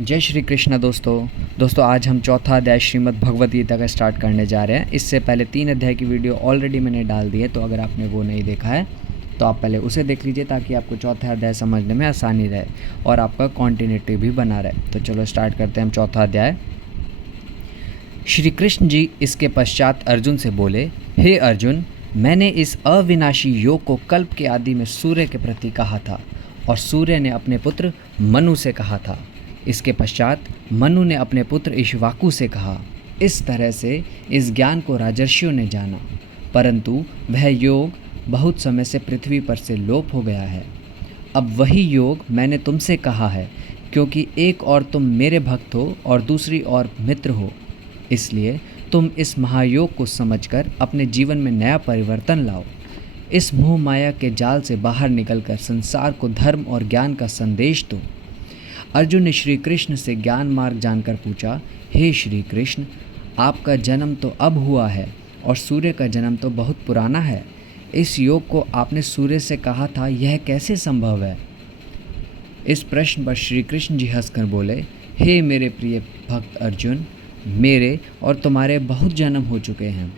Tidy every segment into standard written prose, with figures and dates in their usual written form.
जय श्री कृष्ण दोस्तों आज हम चौथा अध्याय श्रीमद् भगवद गीता का स्टार्ट करने जा रहे हैं। इससे पहले 3 अध्याय की वीडियो ऑलरेडी मैंने डाल दी है, तो अगर आपने वो नहीं देखा है तो आप पहले उसे देख लीजिए ताकि आपको चौथा अध्याय समझने में आसानी रहे और आपका कॉन्टिन्यूटी भी बना रहे। तो चलो स्टार्ट करते हैं हम चौथा अध्याय। श्री कृष्ण जी इसके पश्चात अर्जुन से बोले, हे अर्जुन, मैंने इस अविनाशी योग को कल्प के आदि में सूर्य के प्रति कहा था और सूर्य ने अपने पुत्र मनु से कहा था। इसके पश्चात मनु ने अपने पुत्र इक्ष्वाकु से कहा। इस तरह से इस ज्ञान को राजर्षियों ने जाना, परंतु वह योग बहुत समय से पृथ्वी पर से लोप हो गया है। अब वही योग मैंने तुमसे कहा है, क्योंकि एक और तुम मेरे भक्त हो और दूसरी और मित्र हो। इसलिए तुम इस महायोग को समझकर अपने जीवन में नया परिवर्तन लाओ। इस मोह माया के जाल से बाहर निकलकर संसार को धर्म और ज्ञान का संदेश दो। अर्जुन ने श्री कृष्ण से ज्ञान मार्ग जानकर पूछा, हे श्री कृष्ण, आपका जन्म तो अब हुआ है और सूर्य का जन्म तो बहुत पुराना है। इस योग को आपने सूर्य से कहा था, यह कैसे संभव है? इस प्रश्न पर श्री कृष्ण जी हंसकर बोले, हे मेरे प्रिय भक्त अर्जुन, मेरे और तुम्हारे बहुत जन्म हो चुके हैं,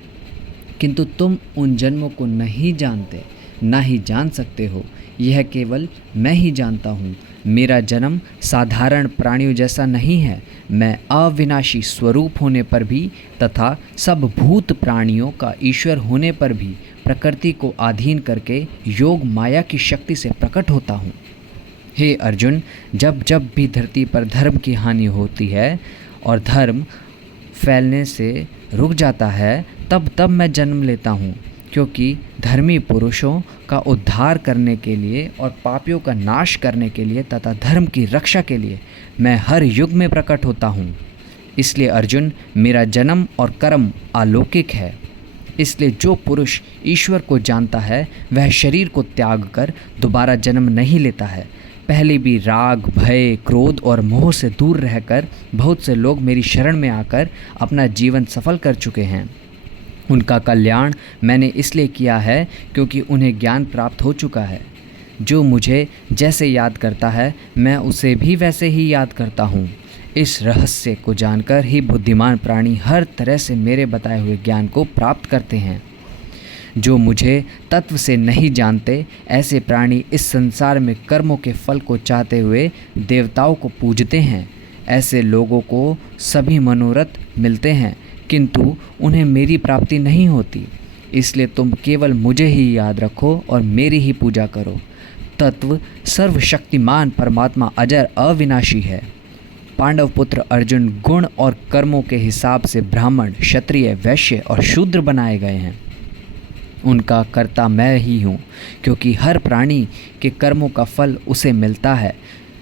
किंतु तुम उन जन्मों को नहीं जानते, ना ही जान सकते हो। यह केवल मैं ही जानता हूँ। मेरा जन्म साधारण प्राणियों जैसा नहीं है। मैं अविनाशी स्वरूप होने पर भी तथा सब भूत प्राणियों का ईश्वर होने पर भी प्रकृति को अधीन करके योग माया की शक्ति से प्रकट होता हूँ। हे अर्जुन, जब जब भी धरती पर धर्म की हानि होती है और धर्म फैलने से रुक जाता है, तब तब मैं जन्म लेता हूँ, क्योंकि धर्मी पुरुषों का उद्धार करने के लिए और पापियों का नाश करने के लिए तथा धर्म की रक्षा के लिए मैं हर युग में प्रकट होता हूँ। इसलिए अर्जुन, मेरा जन्म और कर्म अलौकिक है। इसलिए जो पुरुष ईश्वर को जानता है वह शरीर को त्याग कर दोबारा जन्म नहीं लेता है। पहले भी राग, भय, क्रोध और मोह से दूर रहकर बहुत से लोग मेरी शरण में आकर अपना जीवन सफल कर चुके हैं। उनका कल्याण मैंने इसलिए किया है क्योंकि उन्हें ज्ञान प्राप्त हो चुका है। जो मुझे जैसे याद करता है मैं उसे भी वैसे ही याद करता हूँ। इस रहस्य को जानकर ही बुद्धिमान प्राणी हर तरह से मेरे बताए हुए ज्ञान को प्राप्त करते हैं। जो मुझे तत्व से नहीं जानते, ऐसे प्राणी इस संसार में कर्मों के फल को चाहते हुए देवताओं को पूजते हैं। ऐसे लोगों को सभी मनोरथ मिलते हैं, किंतु उन्हें मेरी प्राप्ति नहीं होती। इसलिए तुम केवल मुझे ही याद रखो और मेरी ही पूजा करो। तत्व सर्वशक्तिमान परमात्मा अजर अविनाशी है। पांडव पुत्र अर्जुन गुण और कर्मों के हिसाब से ब्राह्मण, क्षत्रिय, वैश्य और शूद्र बनाए गए हैं। उनका कर्ता मैं ही हूँ, क्योंकि हर प्राणी के कर्मों का फल उसे मिलता है।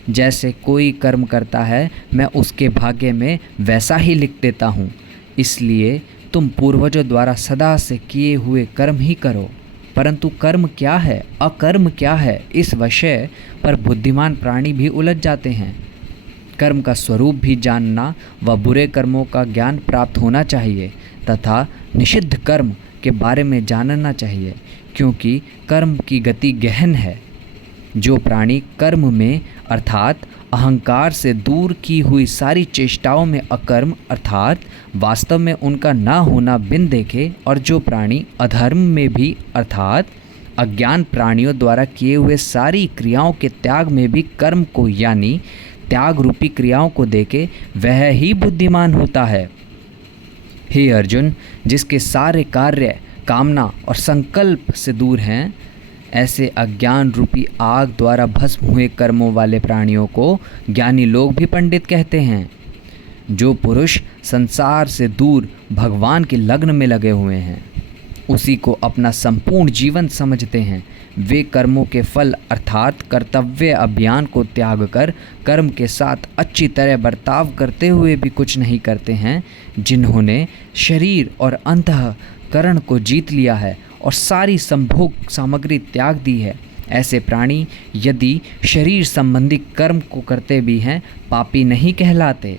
जैसे कोई कर्म करता है मैं उसके भाग्य में वैसा ही लिख देता हूँ। इसलिए तुम पूर्वजों द्वारा सदा से किए हुए कर्म ही करो। परंतु कर्म क्या है, अकर्म क्या है, इस विषय पर बुद्धिमान प्राणी भी उलझ जाते हैं। कर्म का स्वरूप भी जानना व बुरे कर्मों का ज्ञान प्राप्त होना चाहिए तथा निषिद्ध कर्म के बारे में जानना चाहिए, क्योंकि कर्म की गति गहन है। जो प्राणी कर्म में अर्थात अहंकार से दूर की हुई सारी चेष्टाओं में अकर्म अर्थात वास्तव में उनका ना होना बिन देखे, और जो प्राणी अधर्म में भी अर्थात अज्ञान प्राणियों द्वारा किए हुए सारी क्रियाओं के त्याग में भी कर्म को यानी त्याग रूपी क्रियाओं को देखे, वह ही बुद्धिमान होता है। हे अर्जुन, जिसके सारे कार्य कामना और संकल्प से दूर हैं, ऐसे अज्ञान रूपी आग द्वारा भस्म हुए कर्मों वाले प्राणियों को ज्ञानी लोग भी पंडित कहते हैं। जो पुरुष संसार से दूर भगवान के लग्न में लगे हुए हैं, उसी को अपना संपूर्ण जीवन समझते हैं। वे कर्मों के फल अर्थात कर्तव्य अभियान को त्याग कर कर्म के साथ अच्छी तरह बर्ताव करते हुए भी कुछ नहीं करते हैं। जिन्होंने शरीर और अंतःकरण को जीत लिया है और सारी संभोग सामग्री त्याग दी है, ऐसे प्राणी यदि शरीर संबंधी कर्म को करते भी हैं, पापी नहीं कहलाते।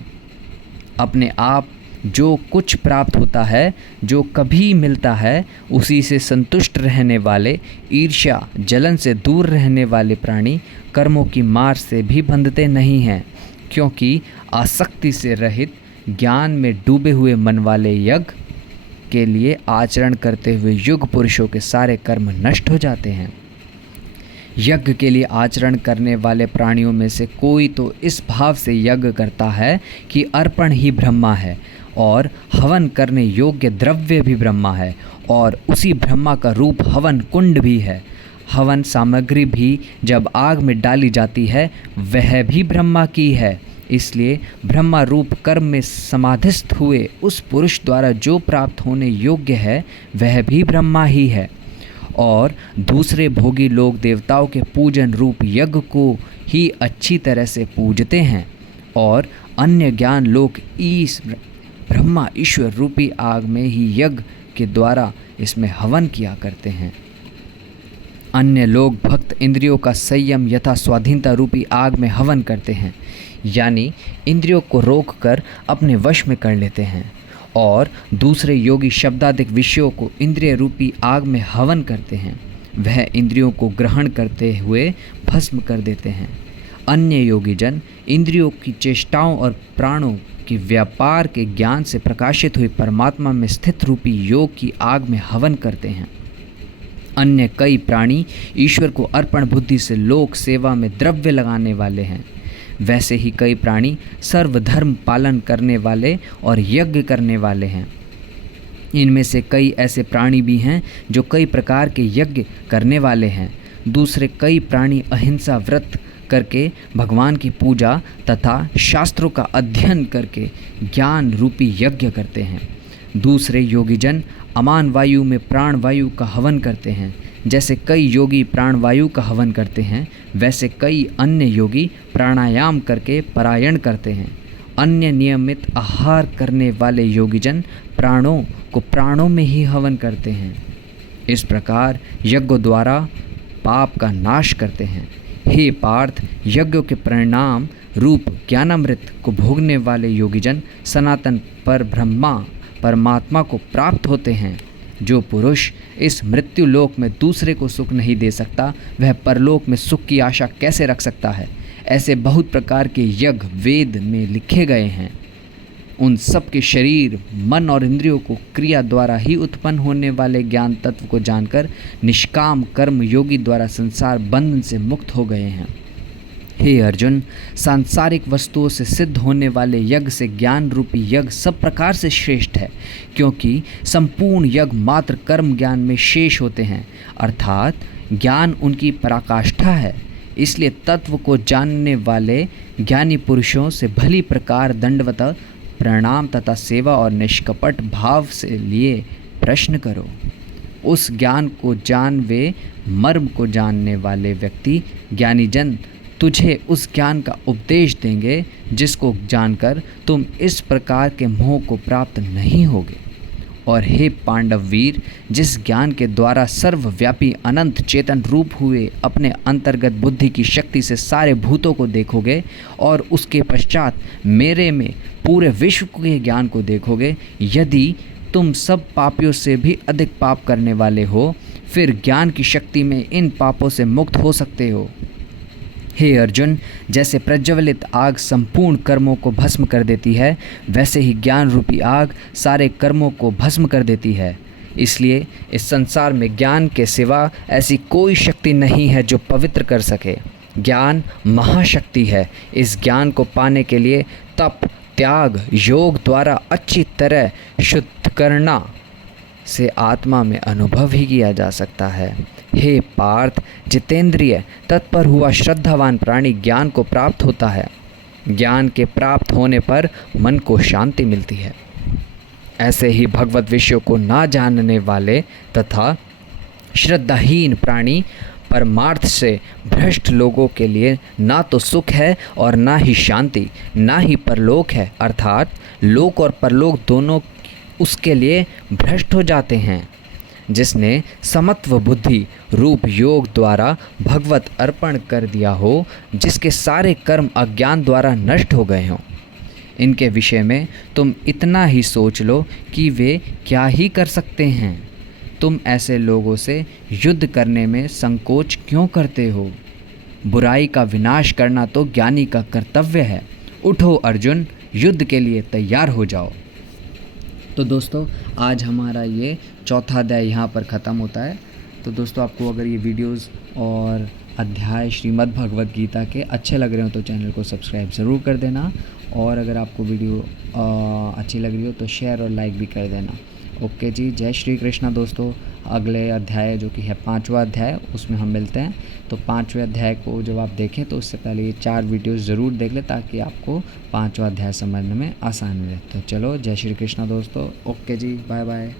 अपने आप जो कुछ प्राप्त होता है, जो कभी मिलता है, उसी से संतुष्ट रहने वाले, ईर्ष्या जलन से दूर रहने वाले प्राणी कर्मों की मार से भी बंधते नहीं हैं, क्योंकि आसक्ति से रहित ज्ञान में डूबे हुए मन वाले यज्ञ के लिए आचरण करते हुए युग पुरुषों के सारे कर्म नष्ट हो जाते हैं। यज्ञ के लिए आचरण करने वाले प्राणियों में से कोई तो इस भाव से यज्ञ करता है कि अर्पण ही ब्रह्मा है और हवन करने योग्य द्रव्य भी ब्रह्मा है, और उसी ब्रह्मा का रूप हवन कुंड भी है। हवन सामग्री भी जब आग में डाली जाती है वह भी ब्रह्मा की है। इसलिए ब्रह्मा रूप कर्म में समाधिस्थ हुए उस पुरुष द्वारा जो प्राप्त होने योग्य है वह भी ब्रह्मा ही है। और दूसरे भोगी लोग देवताओं के पूजन रूप यज्ञ को ही अच्छी तरह से पूजते हैं, और अन्य ज्ञान लोग इस ब्रह्मा ईश्वर रूपी आग में ही यज्ञ के द्वारा इसमें हवन किया करते हैं। अन्य लोग भक्त इंद्रियों का संयम यथा स्वाधीनता रूपी आग में हवन करते हैं, यानी इंद्रियों को रोककर अपने वश में कर लेते हैं, और दूसरे योगी शब्दादिक विषयों को इंद्रिय रूपी आग में हवन करते हैं। वह इंद्रियों को ग्रहण करते हुए भस्म कर देते हैं। अन्य योगी जन इंद्रियों की चेष्टाओं और प्राणों की व्यापार के ज्ञान से प्रकाशित हुई परमात्मा में स्थित रूपी योग की आग में हवन करते हैं। अन्य कई प्राणी ईश्वर को अर्पण बुद्धि से लोक सेवा में द्रव्य लगाने वाले हैं। वैसे ही कई प्राणी सर्वधर्म पालन करने वाले और यज्ञ करने वाले हैं। इनमें से कई ऐसे प्राणी भी हैं जो कई प्रकार के यज्ञ करने वाले हैं। दूसरे कई प्राणी अहिंसा व्रत करके भगवान की पूजा तथा शास्त्रों का अध्ययन करके ज्ञान रूपी यज्ञ करते हैं। दूसरे योगीजन अमान वायु में प्राण वायु का हवन करते हैं। जैसे कई योगी प्राणवायु का हवन करते हैं, वैसे कई अन्य योगी प्राणायाम करके परायण करते हैं। अन्य नियमित आहार करने वाले योगीजन प्राणों को प्राणों में ही हवन करते हैं। इस प्रकार यज्ञों द्वारा पाप का नाश करते हैं। हे पार्थ, यज्ञों के परिणाम रूप ज्ञानामृत को भोगने वाले योगीजन सनातन पर ब्रह्मा परमात्मा को प्राप्त होते हैं। जो पुरुष इस मृत्यु लोक में दूसरे को सुख नहीं दे सकता, वह परलोक में सुख की आशा कैसे रख सकता है। ऐसे बहुत प्रकार के यज्ञ वेद में लिखे गए हैं। उन सब के शरीर, मन और इंद्रियों को क्रिया द्वारा ही उत्पन्न होने वाले ज्ञान तत्व को जानकर निष्काम कर्म योगी द्वारा संसार बंधन से मुक्त हो गए हैं। हे अर्जुन, सांसारिक वस्तुओं से सिद्ध होने वाले यज्ञ से ज्ञान रूपी यज्ञ सब प्रकार से श्रेष्ठ है, क्योंकि संपूर्ण यज्ञ मात्र कर्म ज्ञान में शेष होते हैं, अर्थात ज्ञान उनकी पराकाष्ठा है। इसलिए तत्व को जानने वाले ज्ञानी पुरुषों से भली प्रकार दंडवत प्रणाम तथा सेवा और निष्कपट भाव से लिए प्रश्न करो। उस ज्ञान को जान वे मर्म को जानने वाले व्यक्ति ज्ञानी जन तुझे उस ज्ञान का उपदेश देंगे जिसको जानकर तुम इस प्रकार के मोह को प्राप्त नहीं होगे। और हे पांडव वीर, जिस ज्ञान के द्वारा सर्वव्यापी अनंत चेतन रूप हुए अपने अंतर्गत बुद्धि की शक्ति से सारे भूतों को देखोगे और उसके पश्चात मेरे में पूरे विश्व के ज्ञान को देखोगे, यदि तुम सब पापियों से भी अधिक पाप करने वाले हो, फिर ज्ञान की शक्ति में इन पापों से मुक्त हो सकते हो। हे अर्जुन, जैसे प्रज्वलित आग संपूर्ण कर्मों को भस्म कर देती है, वैसे ही ज्ञान रूपी आग सारे कर्मों को भस्म कर देती है। इसलिए इस संसार में ज्ञान के सिवा ऐसी कोई शक्ति नहीं है जो पवित्र कर सके। ज्ञान महाशक्ति है। इस ज्ञान को पाने के लिए तप, त्याग, योग द्वारा अच्छी तरह शुद्ध करना से आत्मा में अनुभव ही किया जा सकता है। हे पार्थ, जितेंद्रिय तत्पर हुआ श्रद्धावान प्राणी ज्ञान को प्राप्त होता है। ज्ञान के प्राप्त होने पर मन को शांति मिलती है। ऐसे ही भगवत विषयों को ना जानने वाले तथा श्रद्धाहीन प्राणी परमार्थ से भ्रष्ट लोगों के लिए ना तो सुख है और ना ही शांति, ना ही परलोक है, अर्थात लोक और परलोक दोनों उसके लिए भ्रष्ट हो जाते हैं। जिसने समत्व बुद्धि रूप योग द्वारा भगवत अर्पण कर दिया हो, जिसके सारे कर्म अज्ञान द्वारा नष्ट हो गए हों, इनके विषय में तुम इतना ही सोच लो कि वे क्या ही कर सकते हैं। तुम ऐसे लोगों से युद्ध करने में संकोच क्यों करते हो? बुराई का विनाश करना तो ज्ञानी का कर्तव्य है, उठो अर्जुन, युद्ध के लिए तैयार हो जाओ। तो दोस्तों आज हमारा ये चौथा अध्याय यहाँ पर ख़त्म होता है। तो दोस्तों आपको अगर ये वीडियोस और अध्याय श्रीमद् भगवत गीता के अच्छे लग रहे हो तो चैनल को सब्सक्राइब ज़रूर कर देना, और अगर आपको वीडियो अच्छी लग रही हो तो शेयर और लाइक भी कर देना। ओके जी, जय श्री कृष्णा दोस्तों। अगले अध्याय जो कि है 5वां अध्याय, उसमें हम मिलते हैं। तो 5वें अध्याय को जब आप देखें तो उससे पहले ये 4 वीडियोस ज़रूर देख लें ताकि आपको 5वां अध्याय समझने में आसान रहे। तो चलो, जय श्री कृष्णा दोस्तों। ओके जी, बाय बाय।